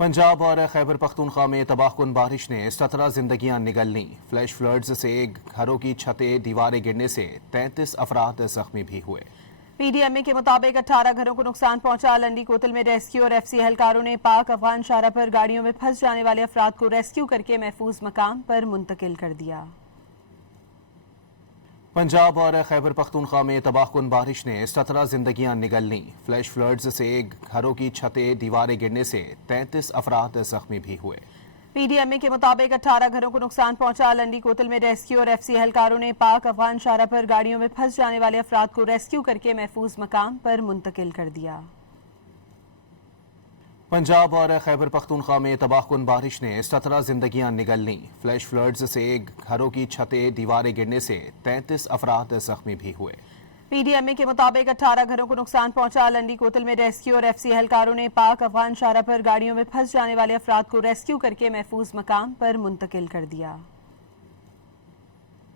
पंजाब और खैबर पख्तूनख्वा में तबाह कुन बारिश ने 17 जिंदगियां निगल लीं। फ्लैश फ्लड्स से घरों की छतें दीवारें गिरने से 33 अफराद जख्मी भी हुए। पीडीएमए के मुताबिक 18 घरों को नुकसान पहुंचा। लंडी कोतल में रेस्क्यू और एफसी एहलकारों ने पाक अफगान शाहरा पर गाड़ियों में फंस जाने वाले अफराद को रेस्क्यू करके महफूज मकाम पर मुंतकिल कर दिया। पंजाब और खैबर पख्तूनख्वा में तबाह कुन बारिश ने 17 जिंदगियां निगल लीं। फ्लैश फ्लड्स से घरों की छतें दीवारें गिरने से 33 अफराद जख्मी भी हुए। पीडीएमए के मुताबिक 18 घरों को नुकसान पहुंचा। लंडी कोतल में रेस्क्यू और एफसी एहलकारों ने पाक अफगान शाहरा पर गाड़ियों में फंस जाने वाले अफराद को रेस्क्यू करके महफूज मकाम पर मुंतकिल कर दिया। पंजाब और खैबर पख्तूनख्वा में तबाह कुन बारिश ने 17 जिंदगियां निगल लीं। फ्लैश फ्लड्स से घरों की छतें दीवारें गिरने से 33 अफराद जख्मी भी हुए। पीडीएमए के मुताबिक 18 घरों को नुकसान पहुंचा। लंडी कोतल में रेस्क्यू और एफसी एहलकारों ने पाक अफगान शाहरा पर गाड़ियों में फंस जाने वाले अफराद को रेस्क्यू करके महफूज मकाम पर मुंतकिल कर दिया।